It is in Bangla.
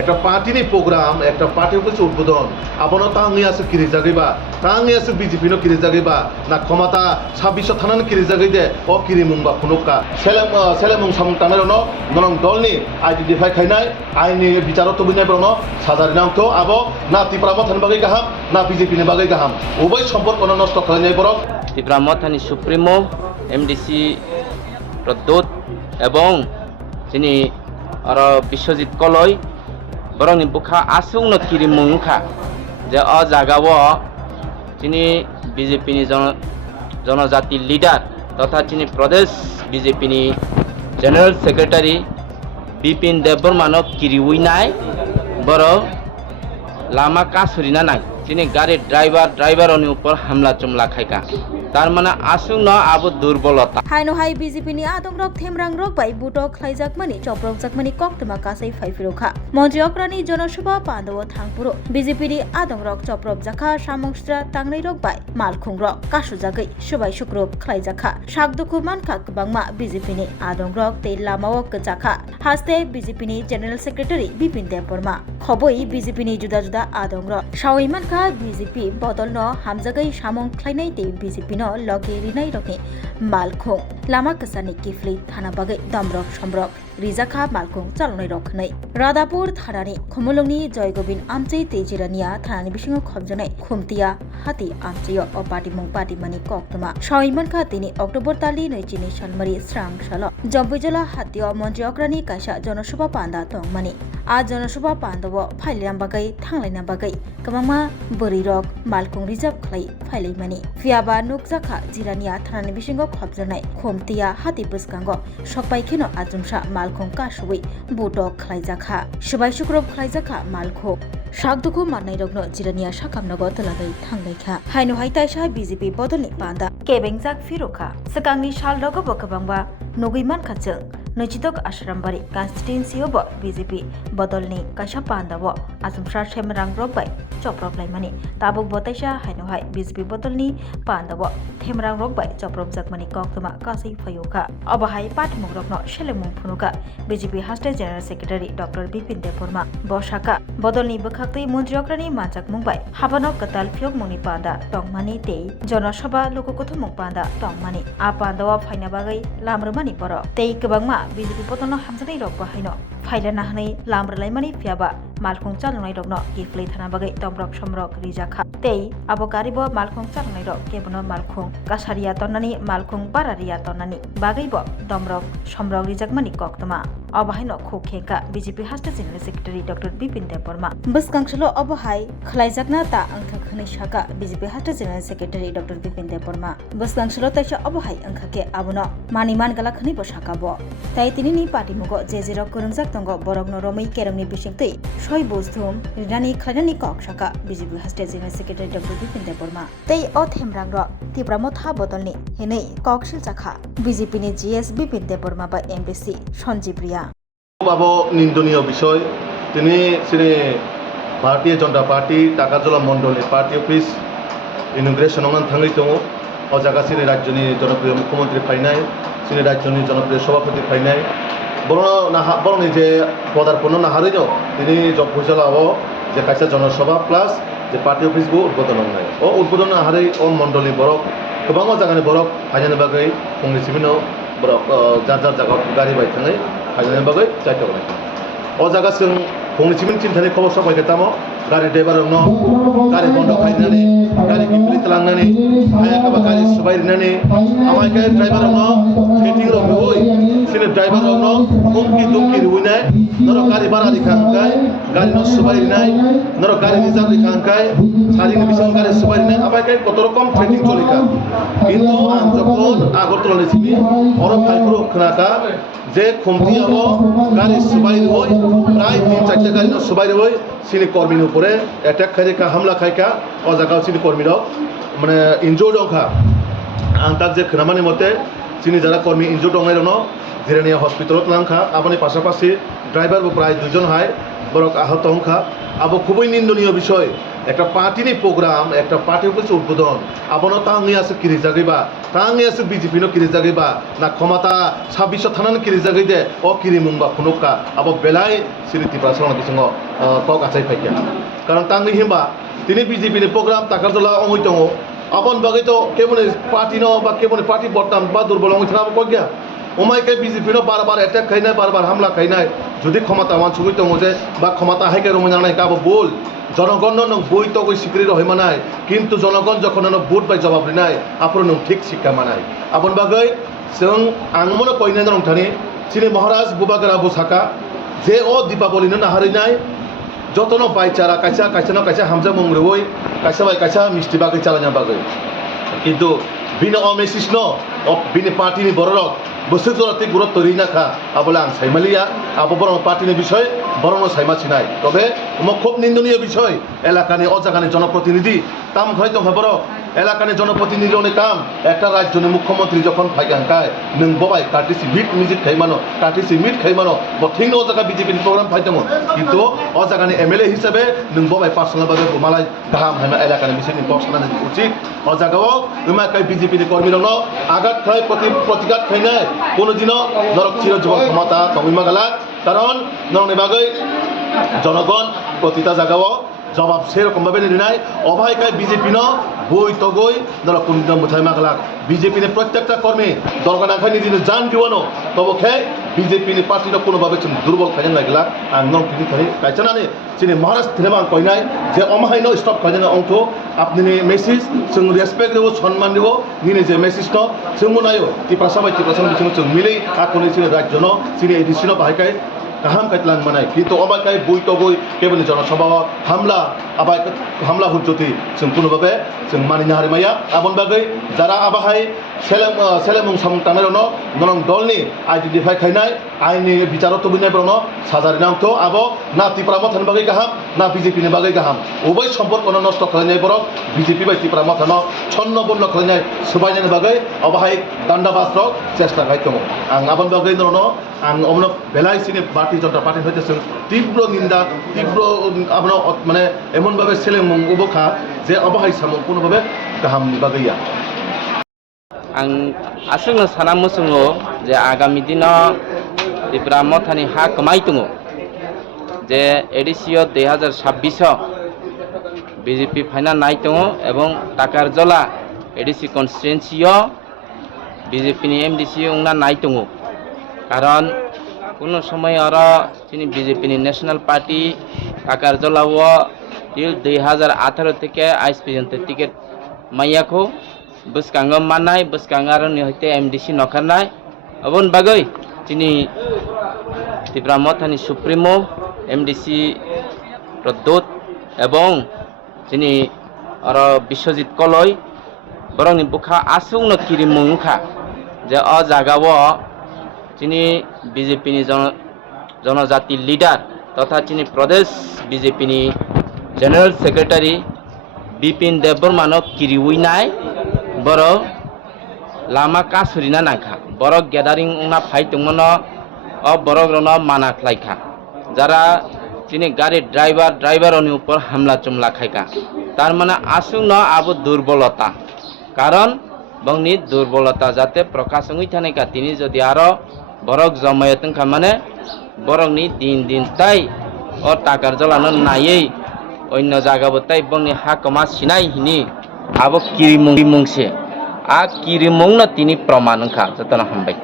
একটা পার্টিনি প্রোগ্রাম একটা পার্টি হচ্ছে উদ্বোধন আবনো তাঙ্গি আছে কিরি জাগিবা তাঙ্গি আছে বিজেপি নো কিরি জাগিবা না ক্ষমতা 26 থানানো কিরি জাগি দে ও কিরি মুংবা খুনুকা সেলেমুং সামুং তামেরনো নরং দলনি আইডেন্টিফাই খাইনাই আইনি বিচারত বুঝনাই ব্রনো সাজারি নামতো আবো না ত্রিপুরা বাগै গাহাম না বিজেপি বাগै গাহাম উভয় সম্পর্ক নষ্ট খাইনাই বরং ত্রিপুরা মথানি সুপ্রিমো এমডিসি প্রদ্যোৎ এবং যিনি আরো বিশ্বজিৎ কলয় বরংনি বুখা আসুংনো কিরি মুংখা যে অ জাগাও যিনি বিজেপিনি জনজাতি লিডার তথা যিনি প্রদেশ বিজেপিনি জেনারেল সেক্রেটারি বিপিন দেববর্মানো কিরি উইনাই বড় লামা কাসুরিনা নাই যিনি গাড়ি ড্রাইভারনি উপর হামলা চুমলা খাইকা তার মানে আসুং ন আবো দুর্বলতা হাইনো হাই বিজেপিनि आदंरक थेमरां रक बाय बुटक खलाइजाकमानि चप्रक जाकमानि कक्तमा कासै फाइफिरोखा मन्त्रि अक्रानि जनसभा पान्दव थांपुरो बिजेपिनि आदंरक चप्रक जाखा सामंस्त्रा तांनै रक बाय मालखुंग रक कासु जागै सुबाय सुक्रुब खलाइजाखा सागदुखु मानखा गोबांमा बिजेपिनि आदंरक ते लामावक जाखा हास्ते बिजेपिनि जनरल सेक्रेटारि बिपिन देबबर्मा खबै बिजेपिनि जुदा जुदा आदंरक सावै मानखा बिजेपि बदलनो हामजागै सामं खलाइनाय ते बिजेपिनो लगे रिनाय रकनि मालखुं लामा कसानि किफ्लि थाना बागै दामरक समरक रिजाखा मालखुं चालनाय रखनै रादापुर थानानि खमुलंनि जयगोबिन आमचै तेजिरानिया थानानि बिसिङाव खबजानाय खुमतिया हाति आमचैयो अ पाटिमुं पाटिमानि कक्तमा सावैमानखा तिनि अक्टोबर तालि नैजिनि सालमारि स्रां साल जम्बैजला हातियो मन्त्रि अक्रानि कायसा जनसभा पान्दा तंमानि आ जनसभा पान्दव फाइलिराम बागै थांलायना बागै गोबांमा बोरै रक मालखुं रिजार्भ खलाय फाइलायमानि फियाबा नुकजाखा जिरानिया थानानि बिसिङाव खबजानाय खुमतिया हाति बसकांग सकबायखेनो आजुमसा मालखुं कासुबै बुटक खलायजाखा सुबाय सुक्रुब खलायजाखा मालखौ सागदुखु माननाय रगनो जिरानिया साकामनगो तलागै थांनायखा हायनो हायतायसा बिजेपि बदलनि पान्दा केबेंजाक फिरोखा सकांनि साल रगो बकबांबा नगैमान खाचों नैजिदक आश्रामबारि कन्स्टिट्युएन्सियाव बिजेपि बदलनि कायसा पान्दाव आजुमसा सेमरां रगबाय चप्रक लाइमानि ताबुक बतायसा हायनोहाय बिजेपि बदलनि पान्दाव थेमरां रगबाय चप्रक जाकमानि कक्तमा कासै फयोखा अबहाय पाटमुग रगनो सेलेमुं फुनुका बिजेपि हास्टे general secretary doctor Bipin Debbarma बसाका बदलनि बखाक्तै मन्त्रि अक्रानि मानजाक मुंबाय हाबानो कताल फियक मुंनि पान्दा टंमानि ते जनसभा लोककथ मुं पान्दा टंमानि आ पान्दाव फाइना बागै लामरमानि बर ते गोबांमा बिजेपि बदलनो हामजानाय रग बाहायनो फाइलाना हानै लामरलायमानि फियाबा मालखुं चालनाय रगनो गिफ्लै थाना बागै तमरक समरक रिजाखा ते आबो गारिबो मालखुं चालनाय रग केबनो मालखुं कासारिया तन्नानि मालखुं बारारिया तन्नानि बागैबो तमरक समरक रिजाकमानि कक्तमा अबहायनो खोखेका बिजेपि हास्टे general secretary doctor Bipin Debbarma बसकांसलो अबहाय खलायजाकना ता अंखा खनै शाका बिजेपि हास्टे general secretary doctor Bipin Debbarma बसकांसलो तैसा अबहाय अंखाके आबनो मानिमान गला खनै बसाकाबो ताई तिनिनि पार्टीमुगो जेजेर करंजाक तंग बरगनो रमै केरंनि बिसिंतै सय बोसधुम रिनानि खलायनानि कक शाका बिजेपि हास्टे general secretary doctor Bipin Debbarma तै अ थेमरां र तीव्र मथा बदलनि हेनै ककसिल जाखा बिजेपि नि जीएस बिपिन देबबर्मा बा एमडीसी सञ्जीव रिया বাবু নিন্দনীয় বিষয় তিনি শ্রী ভারতীয় জনতা পার্টি টাকাজলা মন্ডলী পার্টি অফিস ইনগ্রেশন থাঙ্গै दङ ও জায়গা শ্রী রাজ্যনি জনপ্রিয় মুখ্যমন্ত্রী ফাইনাই শ্রী রাজ্যনি জনপ্রিয় সভাপতি ফাইনাই বরং যে পদার্পণ নাহারই দङ তিনি জম্পজলাও যে কাইসা জনসভা প্লাস যে পার্টি অফিসবো উদ্বোধন नाय ও উদ্বোধন নাহাरै ও মন্ডলী বরক गोबां জায়গাनि বরক फाइनायनि बागै फंनैसो बरक जार जायगा गारि बाय थाङै फाइनायनि बागै जायथावनाय अ जायगा जों फंनैसो चिन्तानि खबर सबायखौ तामो गारि ड्राइभारनो गारि बन्द खालामनानै गारि गिफ्लि लांनानै हायाखैबा गारि सुबायनानै आमायखे ड्राइभारनो फिटिं रगोय सिने ड्राइभारनो हुमकि दुमकि रुइनाय नर गारि बारा दिखांखाय गारि न सुबायनाय नर गारि रिजार्भ दिखांखाय सारिनि बिसं गारि सुबायनाय आमायखे कत रकम फिटिं चलिका কিন্তু आं যখন আগরতলা ছিবি অর ফাইপুর খনাকা যে খুমতিয়াও গাড়ি সুবাই হই প্রায় 3-4টা গাড়ি সুবাই হই সিনি কর্মীর উপরে অ্যাটাক খাইকা হামলা খাইকা ও জায়গা সিনি কর্মীর মানে ইনজোর্ড অংখা আং তাক যে খনামানি মতে সিনি যারা কর্মী ইনজোর্ড অংনাই রনো জিরানিয়া হসপিটালত লাংখা আবনি পাশাপাশি ড্রাইভারও প্রায় 2 জন হয় বরক আহত হংখা আবো খুবই নিন্দনীয় বিষয় একটা পার্টিনি প্রোগ্রাম একটা পার্টি অফিস উদ্বোধন আবনো তাঙ্গি আছে কিরি জাগিবা তাঙ্গি আছে বিজেপি নো কিরি জাগিবা না ক্ষমতা 26 থানান কিরি জাগি দে ও কিরি মুংবা খুনুকা আবো বেলাই সিরিতি প্রাসলন বিসঙ্গ কক আচাই ফাইকা কারণ তাঙ্গি হিমবা তিনি বিজেপি নি প্রোগ্রাম তাকারজলা অঙ্গই দङ আপন বাগै তো কেমন পার্টি ন বা কেমন পার্টি বর্তাম বা দুর্বল অঙ্গই থানা কই গিয়া ওমাইকে বিজেপি নো বারবার অ্যাটাক খাইনাই বারবার হামলা খাইনাই যদি ক্ষমতা মানসুগৈ দङ যে বা ক্ষমতা হাইকে রমজানাই কাবো বল জনগণ নং বই তো গই স্বীকৃতি রহি মানায় কিন্তু জনগণ যখন বুট বাই জবাব দিনাই আপন নং ঠিক শিক্ষা মানায় আপন বাগৈ जों आं मनो कइना दं थानि सिनि महाराज बुबागरा बुसाका जे ओ दीपावली न नाहारिनाय जतनो बायचारा कायसा हामजा मंग्रवै कायसा मिष्टि बागै चालाना बागै किन्तु बिनो अ मेसिस न अ बिनि पार्टीनि बररक बोसोर जराति गुरुत्व रिनाखा आबला आं साइमालिया आबो बरं पार्टीनि বিষয় বরং সাইমাছিনাই তবে খুব নিন্দনীয় বিষয় এলাকানি অজাগানি জনপ্রতিনিধি তাম ঘরে দং বড় এলাকানি জনপ্রতিনিধির কাম একটা রাজ্যনি মুখ্যমন্ত্রী যখন ফাইগাঙ্কায় নং ববাই কাটিসি মিট মিউজিক খাইমানো কাটিসি মিট খাইমানো বঠিং অজাগা বিজেপিनि প্রোগ্রাম ফাইদङ কিন্তু অজাগানি এমএলএ হিসাবে নং ববাই পার্সোনাল ভাবে মালাই গাহাম হাইমা এলাকানি বিষয়নি বক্সনানি উচিত অজাগাও উমাকাই বিজেপিनि কর্মীরনো আঘাত খাই প্রতিঘাত খাইনাই কোনোদিনও নরক চিরজীবন ক্ষমতা তমিমা গালা কারণ নরনি বাগৈ জনগণ প্রতিটা জায়গাও জবাব সেরকমভাবে নির্ণয় অভায়কায় বিজেপি ন বই তগৈ ধরো কোনদিন মুথাই মাগলাক বিজেপি নে প্রত্যেকটা কর্মী দরকার আখাই নিদিন জান দিওয়ানো তবে খে বিজেপি নি পার্টি কোনোভাবে দুর্বল খাইন লাগলা আর নং পিনি খাই কাইছানানে চিনি মহারাজ থিনেমান কইনাই যে অমাহাইনো স্টপ খাইনা অংথ আপনি মেসেজ जों রেসপেক্ট দেব সম্মান দেব নিনে যে মেসেজ ন जों মনাयो টিপ্রাসাম বিছিং जों মিলে আকুনি চিনি রাজ্য ন চিনি এডিশন বাহাইকাই गाहाम काटलां मानाय किन्तु अबाकाय बई तो बई केबल जनसभा हामला आबाय हामला हुज्जति जों कुनुभाबे जों मानिनो हारिमाया आबन बागै जारा आबाहाय सेलेमुं समतानायनो नरं दलनि आइडेन्टिफाइ खायनाय आइनि बिचाराव तबिनाय ब्रन साजारि नामथ आबो ना तिप्रा मथान बागै गाहाम ना बिजेपि नि बागै गाहाम उभय सम्पर्कनो नष्ट खालायनाय बर बिजेपि बाय तिप्रा मथानो छन्न बन्न खालायनाय सुबायनायनि बागै अबाहाय दान्दाबास्र चेष्टा गाय दङ आं आबन बागै नरनो आं अमनो बेलायसिनि भारतीय जनता पार्टी हयতো जों तीव्र निंदा तीव्र आपन माने एमनभाবে सेलेमुं उबखा जे अबाहाय सामुं कोनोभाবে गाहामनि बागैया आं आसंनो साना मुसुङो जे आगामी दिनाव त्रिपुरा मथानि हा कमाय दङ जे एडिसिओ 2026 বিজেপি ফাইনা নাই দङ এবং টাকার জলা এডিসি কনস্টিটুয়েন্সিও বিজেপি নি এমডিসি উংনা নাই দङ কারণ কোনো সময় আর তিনি বিজেপি ন্যাশনাল পার্টি টাকার জলাও টিল 2018 থেকে আজ পর্যন্ত টিকিট মাইয়াखौ বসকাঙ্গ মানায় বসকাঙ্গার হইতে এমডিসি নখারনায় অবন বাগৈ তিনি ত্রিপুরা মথানি সুপ্রিমো এমডিসি প্রদ্যোত এবং তিনি আর বিশ্বজিৎ কলয় বরং বুখা আসুং কিরি মুখা যে অ জাগাও তিনি বিজেপি জনজাতি লিডার তথা তিনি প্রদেশ বিজেপি জেনারেল সেক্রেটারি বিপিন দেববর্মানো কিরিউইনাই বড় লামা কাসুরিনা নাখা বড় গ্যাদারিং উনা ফাইতমন অ বড় রন মানা খাইখা যারা তিনি গাড়ি ড্রাইভারনি উপর হামলা চুমলা খাইকা তার মানে আসুং ন আবু দুর্বলতা কারণ বংনি দুর্বলতা যাতে প্রকাশ হই থানেকা তিনি যদি আরো বরক জমায়েতন খামানে বরংনি দিন তাই ও টাকার জলানো নাইयै অন্য জায়গাবো তাই বংনি হা কমা সিনাই হিনি আবো কিরিমুংসে আ কিরিমুং না তিনি প্রমাণ খা যতন হামবাই